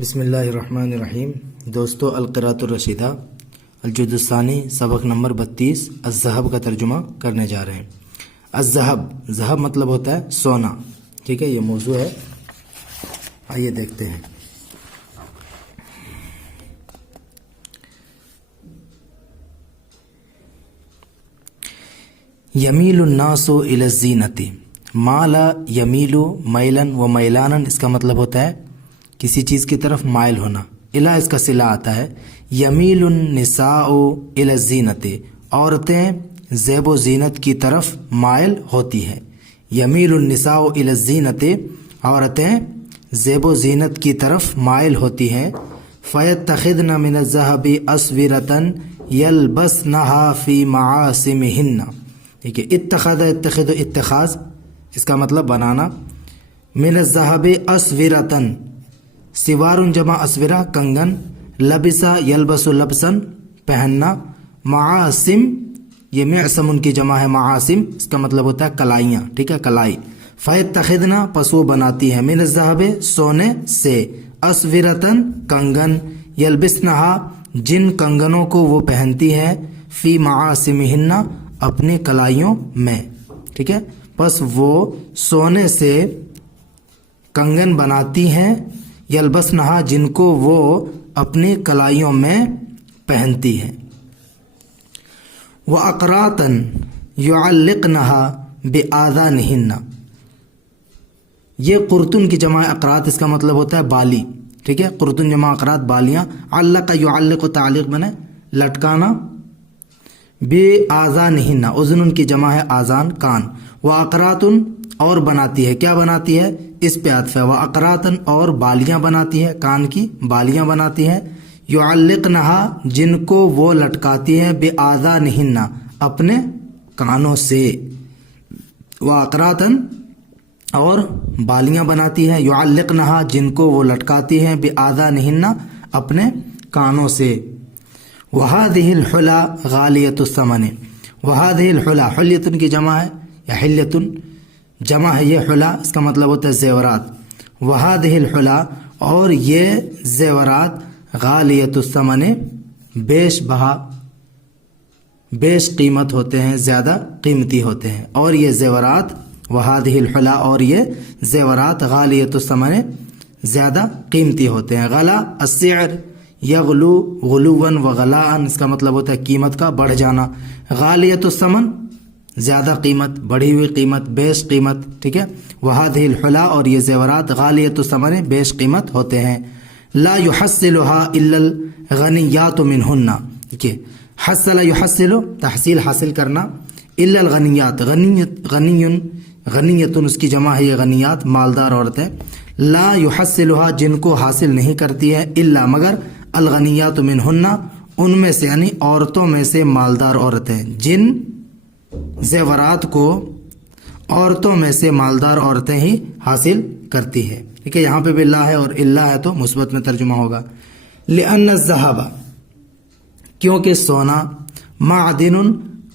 بسم اللہ الرحمن الرحیم۔ دوستو القراءۃ الرشیدہ الجزء الثانی سبق نمبر 32 الذهب کا ترجمہ کرنے جا رہے ہیں۔ الذهب، ذهب مطلب ہوتا ہے سونا، ٹھیک ہے، یہ موضوع ہے، آئیے دیکھتے ہیں۔ یمیل الناس الی الزینۃ، مالا یمیل میلن و میلانا، اس کا مطلب ہوتا ہے کسی چیز کی طرف مائل ہونا۔ الہ اس کا صلہ آتا ہے۔ یمیل النساء الی الزینۃ، عورتیں زیب و زینت کی طرف مائل ہوتی ہیں۔ یمیل النساء الی الزینۃ، عورتیں زیب و زینت کی طرف مائل ہوتی ہیں۔ فیتخذن من الذهب اسورۃ یلبسنها فی معاصمہن، ٹھیک ہے۔ اتخذ اتخاذ، اس کا مطلب بنانا۔ من الذهب اسورۃ، سوار جمع اسورہ کنگن، لبسا یلبس لبسن پہننا، معاصم یہ معصم ان کی جمع ہے، معاصم اس کا مطلب ہوتا ہے کلائیاں، ٹھیک ہے، کلائی۔ فیتخذنا، پسو بناتی ہے، من الذهب سونے سے، اسورتن کنگن، یلبسنہا جن کنگنوں کو وہ پہنتی ہے، فی معاصمہن اپنی کلائیوں میں، ٹھیک ہے۔ پس وہ سونے سے کنگن بناتی ہیں، یلبسنہا جن کو وہ اپنی کلائیوں میں پہنتی ہیں۔ وَأَقْرَاطًا يُعَلِّقْنَهَا بِآذَانِهِنَّ، یہ قرطن کی جمع اقراط، اس کا مطلب ہوتا ہے بالی، ٹھیک ہے۔ قرطن جمع اقراط بالیاں، علق یعلق تعلیق بنے لٹکانا، بِآذَانِهِنَّ اذن کی جمع ہے آذان کان۔ وَأَقْرَاطٌ اور بناتی ہے، کیا بناتی ہے، اس پہ عطف ہے، وَأَقْرَاطًا اور بالیاں بناتی ہے، کان کی بالیاں بناتی ہے، يُعَلِّقْنَهَا جن کو وہ لٹکاتی ہے، بِآذَانِهِنَّ اپنے کانوں سے، وَأَقْرَاطًا اور بالیاں بناتی ہے، يُعَلِّقْنَهَا جن کو وہ لٹکاتی ہے، بِآذَانِهِنَّ اپنے کانوں سے۔ وَهَذِهِ الْحُلَى غَالِيَةُ الثَّمَنِ، وَهَذِهِ الْحُلَى حلیۃ کی جمع ہے یا حلیۃ جمع ہے، یہ حلا اس کا مطلب ہوتا ہے زیورات۔ وَهَذِهِ الْحُلَى اور یہ زیورات، غالیۃ الثمن بیش بہا بیش قیمت ہوتے ہیں، زیادہ قیمتی ہوتے ہیں، اور یہ زیورات، وَهَذِهِ الْحُلَى اور یہ زیورات، غالیۃ الثمن زیادہ قیمتی ہوتے ہیں۔ غلا السعر یغلو غلوا وغلاء، اس کا مطلب ہوتا ہے قیمت کا بڑھ جانا۔ غالیۃ الثمن زیادہ قیمت، بڑھی ہوئی قیمت، بیش قیمت، ٹھیک ہے۔ وَهَذِهِ الْحُلَى اور یہ زیورات، غالیۃ الثمن بیش قیمت ہوتے ہیں۔ لا يحصلها الا الغنیات منهن، ٹھیک ہے۔ حصل يحصل تحصیل حاصل کرنا، الا الغنیات غنیۃ اس کی جمع ہے، یہ غنیات مالدار عورتیں۔ لا يحصلها جن کو حاصل نہیں کرتی ہے، الا مگر، الغنیات منهن ان میں سے یعنی عورتوں میں سے مالدار عورتیں، جن زیورات کو عورتوں میں سے مالدار عورتیں ہی حاصل کرتی ہے، ٹھیک ہے۔ یہاں پہ بھی لا ہے اور الا ہے تو مثبت میں ترجمہ ہوگا۔ لأن الذهب کیونکہ سونا، معدن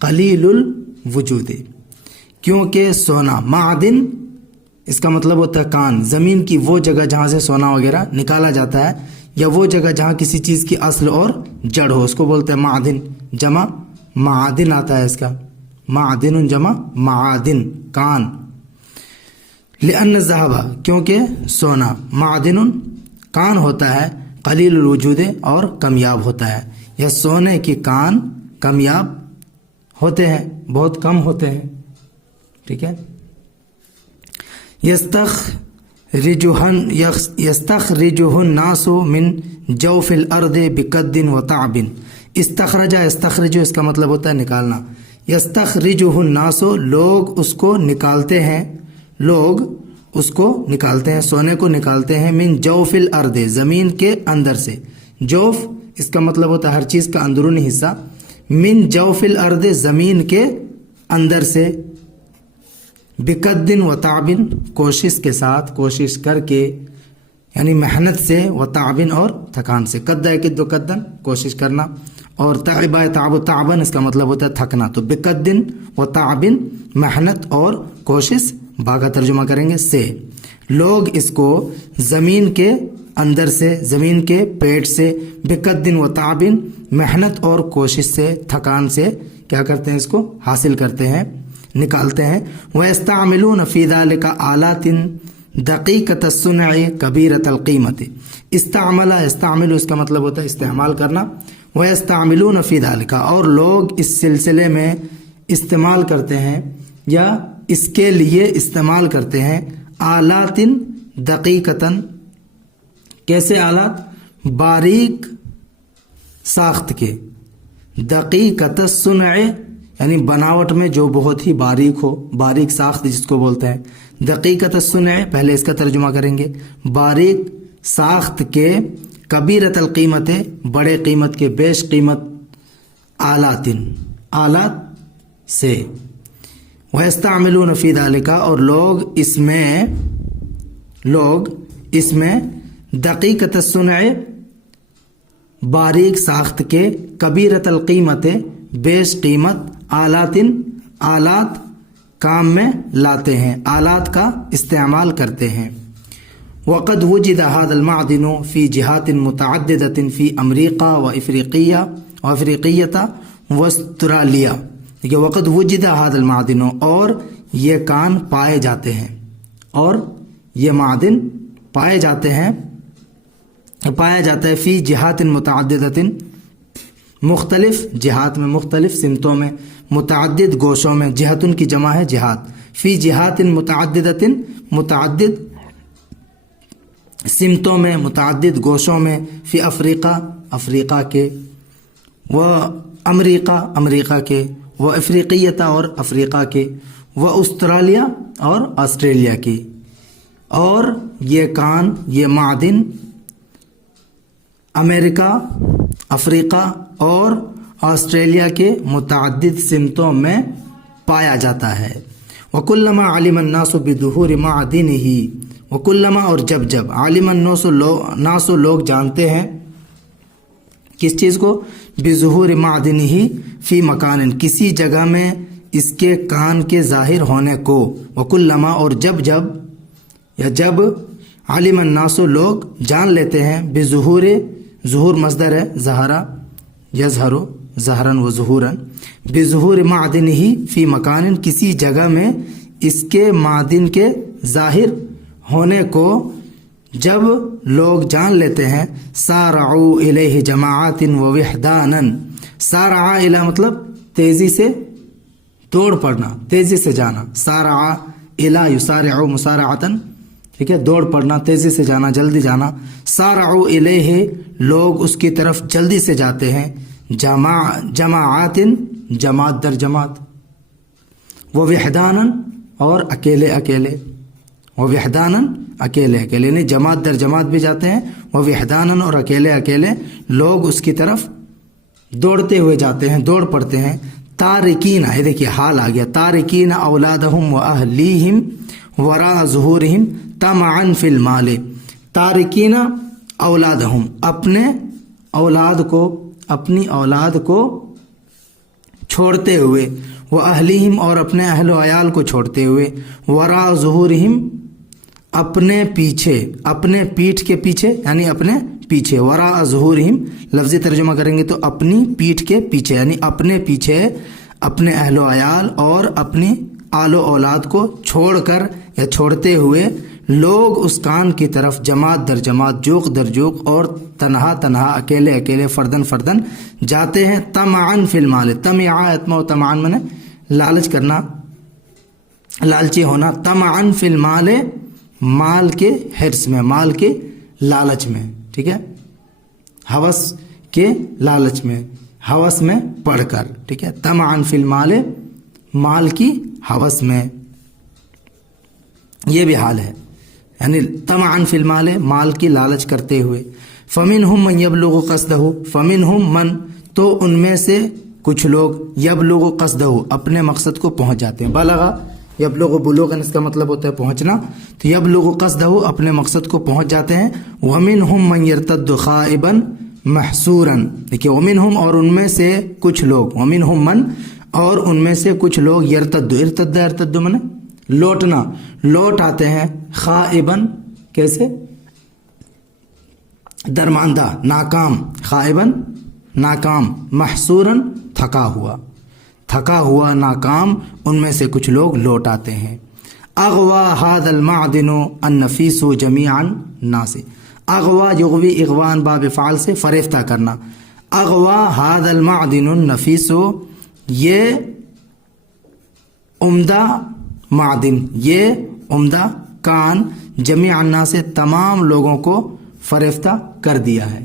قلیل الوجود، کیونکہ سونا معدن اس کا مطلب ہوتا ہے کان، زمین کی وہ جگہ جہاں سے سونا وغیرہ نکالا جاتا ہے، یا وہ جگہ جہاں کسی چیز کی اصل اور جڑ ہو، اس کو بولتے ہیں معدن، جمع معادن آتا ہے اس کا، معدن جمع معادن کان۔ لأن الذهب کیونکہ سونا، معدن کان ہوتا ہے، قلیل الوجود اور کمیاب ہوتا ہے، یا سونے کی کان کمیاب ہوتے ہیں، بہت کم ہوتے ہیں، ٹھیک ہے۔ یستخرجہ الناس من جوف الارض بکد وتعب، استخرج اس کا مطلب ہوتا ہے نکالنا، یستخرجہ الناس لوگ اس کو نکالتے ہیں، لوگ اس کو نکالتے ہیں، سونے کو نکالتے ہیں، من جوف الارض زمین کے اندر سے، جوف اس کا مطلب ہوتا ہے ہر چیز کا اندرونی حصہ، من جوف الارض زمین کے اندر سے، بقد و تعب کوشش کے ساتھ، کوشش کر کے یعنی محنت سے، و تعب اور تھکان سے، قد کد و قدن کوشش کرنا، اور تعب تعب و تعبن اس کا مطلب ہوتا ہے تھکنا، تو بقد و تعب محنت اور کوشش، باغا ترجمہ کریں گے سے، لوگ اس کو زمین کے اندر سے زمین کے پیٹ سے بقدن و تعبن محنت اور کوشش سے تھکان سے کیا کرتے ہیں اس کو حاصل کرتے ہیں نکالتے ہیں وَيَسْتَعْمِلُونَ فِي ذَلِكَ آلَاتٍ دقیقۃ الصنع کبیرۃ القیمت استعمل اس کا مطلب ہوتا ہے استعمال کرنا وَيَسْتَعْمِلُونَ فِي ذَلِكَ اور لوگ اس سلسلے میں استعمال کرتے ہیں یا اس کے لیے استعمال کرتے ہیں آلات دقیقتاً کیسے آلات باریک ساخت کے دقیقۃ الصنع یعنی بناوٹ میں جو بہت ہی باریک ہو باریک ساخت جس کو بولتے ہیں دقیقۃ الصنع پہلے اس کا ترجمہ کریں گے باریک ساخت کے کبیرۃ القیمت بڑے قیمت کے بیش قیمت آلات سے وَيَسْتَعْمِلُونَ فِي ذَلِكَ اور لوگ اس میں دقیقۃ الصنع باریک ساخت کے کبیرۃ القیمت بیش قیمت آلات کام میں لاتے ہیں آلات کا استعمال کرتے ہیں وقد وجد هذا المعدن في جهات متعددة في امریکہ وافریقیہ واسترالیا کہ وقد وجد هذا المعدن اور یہ کان پائے جاتے ہیں اور یہ معدن پایا جاتا ہے فی جہات متعددۃ مختلف جہات میں مختلف سمتوں میں متعدد گوشوں میں جہتن کی جمع ہے جہات فی جہات متعددۃ متعدد سمتوں میں متعدد گوشوں میں فی افریقہ کے و امریکہ کے و افریقیہ اور افریقہ کے و استرالیہ اور آسٹریلیا کی اور یہ کان یہ معدن امریکہ افریقہ اور آسٹریلیا کے متعدد سمتوں میں پایا جاتا ہے وَكُلَّمَا عَلِمَ النَّاسُ بِظُهُورِ مَعْدِنِهِ وَكُلَّمَا اور جب عَلِمَ النَّاسُ لوگ جانتے ہیں کس چیز کو بِظُهُورِ مَعْدِنِهِ فی مکان کسی جگہ میں اس کے کان کے ظاہر ہونے کو وَكُلَّمَا اور جب عالم الناس لوگ جان لیتے ہیں ظہور مصدر ہے ظہرا یظہر ظہرن و ظہورن بظہور معدنہ فی مکان کسی جگہ میں اس کے معدن کے ظاہر ہونے کو جب لوگ جان لیتے ہیں سارعوا الیہ جماعات و وحدانا سارعا الی مطلب تیزی سے دوڑ پڑنا تیزی سے جانا سارعا الی یسارع مسارعتا ٹھیک ہے دوڑ پڑنا تیزی سے جانا جلدی جانا سارعوا الیہ لوگ اس کی طرف جلدی سے جاتے ہیں جماعات جماعت در جماعت وہ وحدانا اور اکیلے وہ وحدانا اکیلے یعنی جماعت در جماعت بھی جاتے ہیں وہ وحدانا اور اکیلے لوگ اس کی طرف دوڑتے ہوئے جاتے ہیں دوڑ پڑتے ہیں تارکین یہ دیکھیے حال آ گیا تارکین اولادہم و اہلیہم وراء ظہورہم طمعا فی المال تارکین اولادہم اپنی اولاد کو چھوڑتے ہوئے وہ اہلیہم اور اپنے اہل و عیال کو چھوڑتے ہوئے وراء ظہورہم اپنے پیٹھ کے پیچھے یعنی اپنے پیچھے وراء ظہورہم لفظی ترجمہ کریں گے تو اپنی پیٹھ کے پیچھے یعنی اپنے پیچھے اپنے اہل و عیال اور اپنی آل و اولاد کو چھوڑ کر یا چھوڑتے ہوئے لوگ اس کان کی طرف جماعت در جماعت جوق در جوق اور تنہا اکیلے فردن جاتے ہیں طمعا فی المال طمعا میں لالچ کرنا لالچی ہونا طمعا فی المال مال کے حرص میں مال کے لالچ میں ٹھیک ہے ہوس کے لالچ میں ہوس میں پڑھ کر ٹھیک ہے طمعا فی المال مال کی ہوس میں یہ بھی حال ہے یعنی طمعا فی المال مال کی لالچ کرتے ہوئے فمنہم من یبلغ قصدہ فمنہم من تو ان میں سے کچھ لوگ یبلغ قصدہ اپنے مقصد کو پہنچ جاتے ہیں بلغ یبلغ بلوغا اس کا مطلب ہوتا ہے پہنچنا تو یبلغ قصدہ اپنے مقصد کو پہنچ جاتے ہیں ومنہم من یرتد خائبا محسورا دیکھیے ومنہم اور ان میں سے کچھ لوگ ومنہم من اور ان میں سے کچھ لوگ ارتد من لوٹ آتے ہیں خائباً کیسے درماندہ، ناکام، خائبن ناکام، محصورن تھکا ہوا، تھکا ہوا ناکام ان میں سے کچھ لوگ لوٹ آتے ہیں۔ اغوا هذا المعدن النفیس جمیعا ناس، اغوا یغوی اغوان باب فعل سے فریفتہ کرنا، اغوا هذا المعدن النفیس، یہ عمدہ معدن، یہ عمدہ کان، جمیع الناس سے تمام لوگوں کو فریفتہ کر دیا ہے،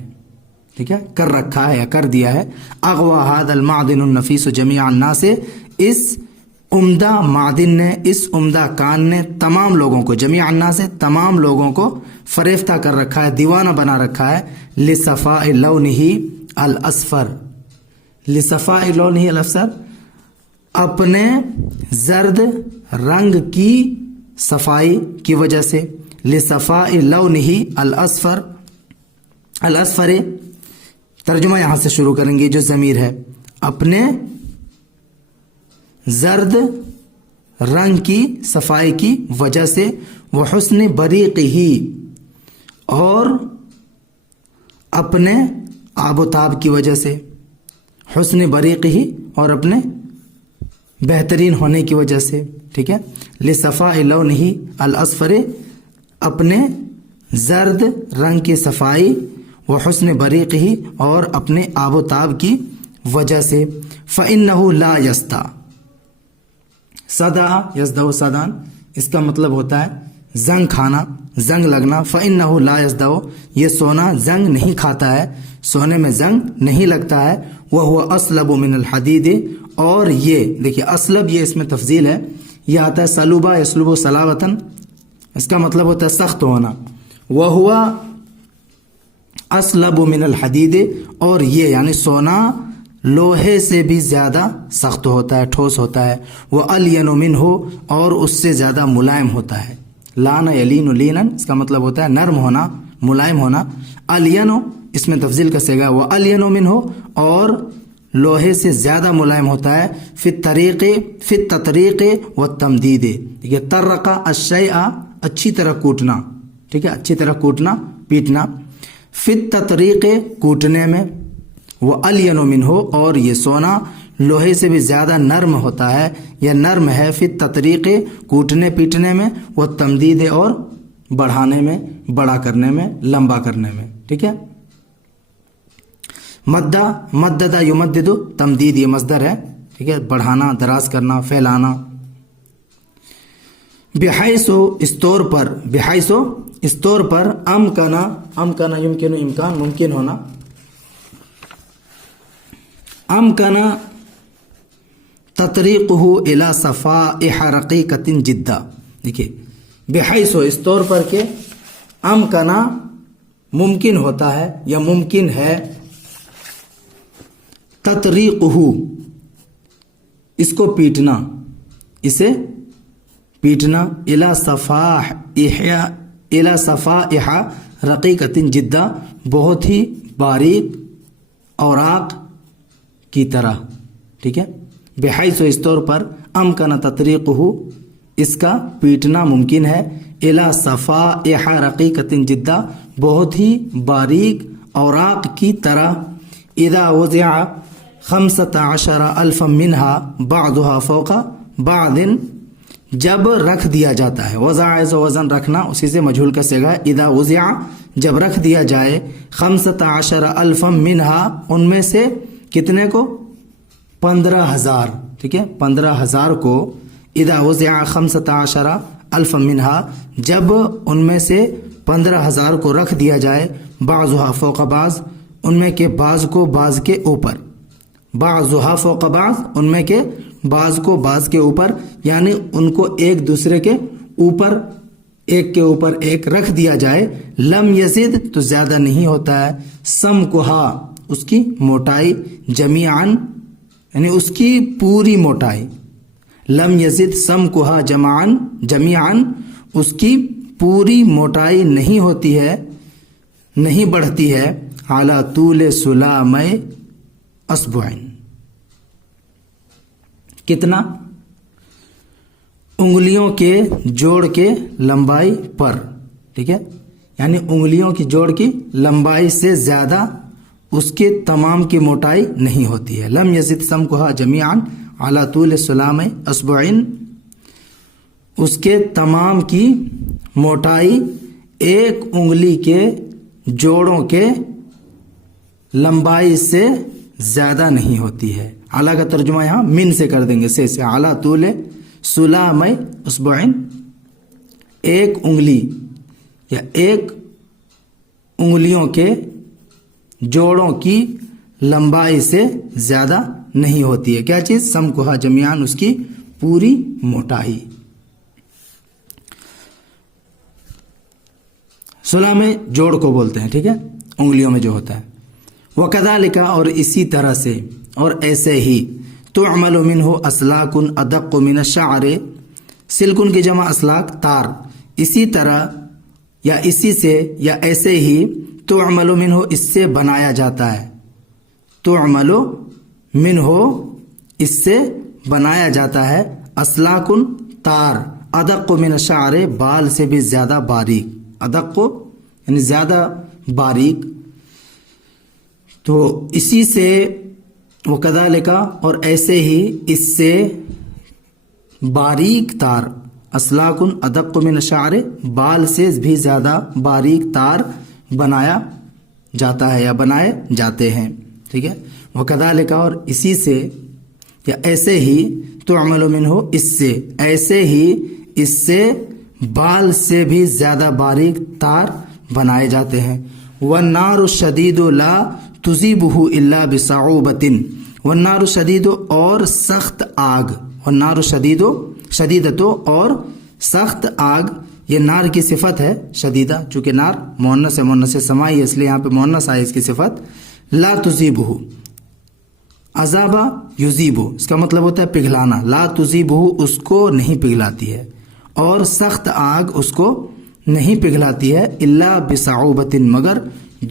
ٹھیک ہے، کر رکھا ہے یا کر دیا ہے۔ اغوا هذا المعدن النفیس جمیع الناس سے اس عمدہ معدن نے، اس عمدہ کان نے تمام لوگوں کو، جمیع الناس سے تمام لوگوں کو فریفتہ کر رکھا ہے، دیوانہ بنا رکھا ہے۔ لصفاء لونہ الاصفر، لصفاء لونہ الاصفر، اپنے زرد رنگ کی صفائی کی وجہ سے، لصفاء لونہ الاصفر، الاصفر ترجمہ یہاں سے شروع کریں گے جو ضمیر ہے، اپنے زرد رنگ کی صفائی کی وجہ سے، وہ حسن بریقہ، اور اپنے آب و تاب کی وجہ سے، حسن بریقہ اور اپنے بہترین ہونے کی وجہ سے، ٹھیک ہے۔ لصفاء لونہ الاصفر، اپنے زرد رنگ کی صفائی، وہ حسن بریقہ اور اپنے آب و تاب کی وجہ سے۔ فإنہ لا یسطا، صدا یزدہ صدان، اس کا مطلب ہوتا ہے زنگ کھانا، زنگ لگنا۔ فإنہ لا یزدہ، یہ سونا زنگ نہیں کھاتا ہے، سونے میں زنگ نہیں لگتا ہے۔ وہو اصلب من الحدید، اور یہ دیکھیے اصلب، یہ اس میں تفضیل ہے، یہ آتا ہے سلوبہ یسلب صلاوتاً، اس کا مطلب ہوتا ہے سخت ہونا۔ وہو اصلب من الحدید، اور یہ یعنی سونا لوہے سے بھی زیادہ سخت ہوتا ہے، ٹھوس ہوتا ہے۔ وہ الین منہ، اور اس سے زیادہ ملائم ہوتا ہے۔ لان یلین لینن، اس کا مطلب ہوتا ہے نرم ہونا، ملائم ہونا۔ الین اس میں تفضیل کا صیغہ، وہ الین منہ، اور لوہے سے زیادہ ملائم ہوتا ہے۔ فی الطریق، فی التطریق والتمدید، یہ طرق الشیء، اچھی طرح کوٹنا، ٹھیک ہے، اچھی طرح کوٹنا پیٹنا۔ فی التطریق، کوٹنے میں، وہ الین منہ، اور یہ سونا لوہے سے بھی زیادہ نرم ہوتا ہے یا نرم ہے۔ فی التطریق، کوٹنے پیٹنے میں، وہ تمدید، اور بڑھانے میں، بڑا کرنے میں، لمبا کرنے میں، ٹھیک ہے۔ مدہ، مددہ یمدد، تمدید یہ مصدر ہے، ٹھیک ہے، بڑھانا، دراز کرنا، پھیلانا۔ بحیث، اس طور پر، بحیث اس طور پر، امکنا، امکنا یمکن امکان، ممکن ہونا، امکنا تطریقہ الی صفائح رقیقۃ جدہ، دیکھیے بحیث اس طور پر کہ، امکنا ممکن ہوتا ہے یا ممکن ہے، تطریقہ اس کو پیٹنا، اسے پیٹنا، الی صفائح رقیقۃ جدہ، بہت ہی باریک اوراق کی طرح، ٹھیک ہے۔ بحیث اس طور پر، امکن تطریقہ اس کا پیٹنا ممکن ہے، الی صفائح رقیقۃ جدہ، بہت ہی باریک اوراق کی طرح۔ اذا وضع 15,000 منها بعضها فوق بعض، جب رکھ دیا جاتا ہے، وضع سے وزن رکھنا، اسی سے مجہول کا صیغہ ہے۔ اذا وضع، جب رکھ دیا جائے، 15,000 منها، ان میں سے کتنے کو؟ 15,000، ٹھیک ہے، 15,000 کو۔ اذا وضع 15,000 منها، جب ان میں سے 15,000 کو رکھ دیا جائے، بعضها فوق بعض، ان میں کے بعض کو بعض کے اوپر، بعضها فوق بعض، ان میں کے بعض کو بعض کے اوپر، یعنی ان کو ایک دوسرے کے اوپر، ایک کے اوپر ایک رکھ دیا جائے، لم یزد، تو زیادہ نہیں ہوتا ہے، سمکھا، اس کی موٹائی، جمیعاً یعنی اس کی پوری موٹائی، لم یزد سمکھا جمیعاً، اس کی پوری موٹائی نہیں ہوتی ہے، نہیں بڑھتی ہے، علی طول سلام اصبعین، کتنا؟ انگلیوں کے جوڑ کے لمبائی پر، ٹھیک ہے، یعنی انگلیوں کی جوڑ کی لمبائی سے زیادہ اس کے تمام کی موٹائی نہیں ہوتی ہے. لم یزد سمکھا جمیعاً علی طول سلام اصبعین، اس کے تمام کی موٹائی ایک انگلی کے جوڑوں کے لمبائی سے زیادہ نہیں ہوتی ہے. اعلیٰ کا ترجمہ یہاں من سے کر دیں گے، سے اعلیٰ طول سلام اصبعین، ایک انگلی یا ایک انگلیوں کے جوڑوں کی لمبائی سے زیادہ نہیں ہوتی ہے. کیا چیز؟ سمکھا جمیعاً، اس کی پوری موٹائی. سلام جوڑ کو بولتے ہیں، ٹھیک ہے، انگلیوں میں جو ہوتا ہے. وَكَذَلِكَ، اور اسی طرح سے اور ایسے ہی، تُعْمَلُ مِنْهُ أَسْلَاكٌ أَدَقُّ مِنَ الشَّعْرِ، سلکن کی جمع اسلاک تار. اسی طرح یا اسی سے یا ایسے ہی تُعْمَلُ مِنْهُ، اس سے بنایا جاتا ہے. تُعْمَلُ مِنْهُ، اس سے بنایا جاتا ہے. اسلاکن تار، ادق من الشعر، بال سے بھی زیادہ باریک. ادق یعنی زیادہ باریک. تو اسی سے وَكَذَلِكَ، اور ایسے ہی اس سے باریک تار، اسلاکن ادق من الشعر، بال سے بھی زیادہ باریک تار بنایا جاتا ہے یا بنائے جاتے ہیں. ٹھیک ہے. وَكَذَلِكَ، اور اسی سے یا ایسے ہی، تُعْمَلُ مِنْهُ، اس سے، ایسے ہی اس سے بال سے بھی زیادہ باریک تار بنائے جاتے ہیں. وَالنَّارُ الشَّدِيدُ لَا تُصِيبُهُ إِلَّا بِصَعُوبَةٍ، وَالنَّارُ الشَّدِيدُ، اور سخت آگ. وَالنَّارُ الشَّدِيدُ، شدیدتو، اور سخت آگ. یہ نار کی صفت ہے شدیدہ، چونکہ نار مؤنث ہے، مؤنث سمائی ہے، اس لیے یہاں پہ مؤنث آئی اس کی صفت. لا تُصِيبُهُ، عذابہ یذیبو، اس کا مطلب ہوتا ہے پگھلانا. لا تُصِيبُهُ، اس کو نہیں پگھلاتی ہے، اور سخت آگ اس کو نہیں پگھلاتی ہے. الا بصعوبۃ، مگر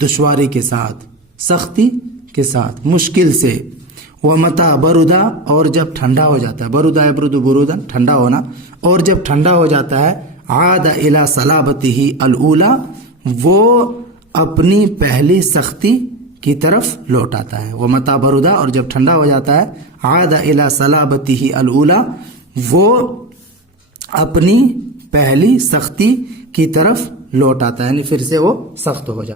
دشواری کے ساتھ، سختی کے ساتھ، مشکل سے. ومتا بردا، اور جب ٹھنڈا ہو جاتا ہے. بردا یبرد برودا، ٹھنڈا ہونا. اور جب ٹھنڈا ہو جاتا ہے، عاد الی صلابتہ الاولی، وہ اپنی پہلی سختی کی طرف لوٹ آتا ہے. ومتا بردا، اور جب ٹھنڈا ہو جاتا ہے، عاد الی صلابتہ الاولی، وہ اپنی پہلی سختی کی طرف لوٹ آتا ہے، یعنی پھر سے وہ سخت ہو جاتا ہے.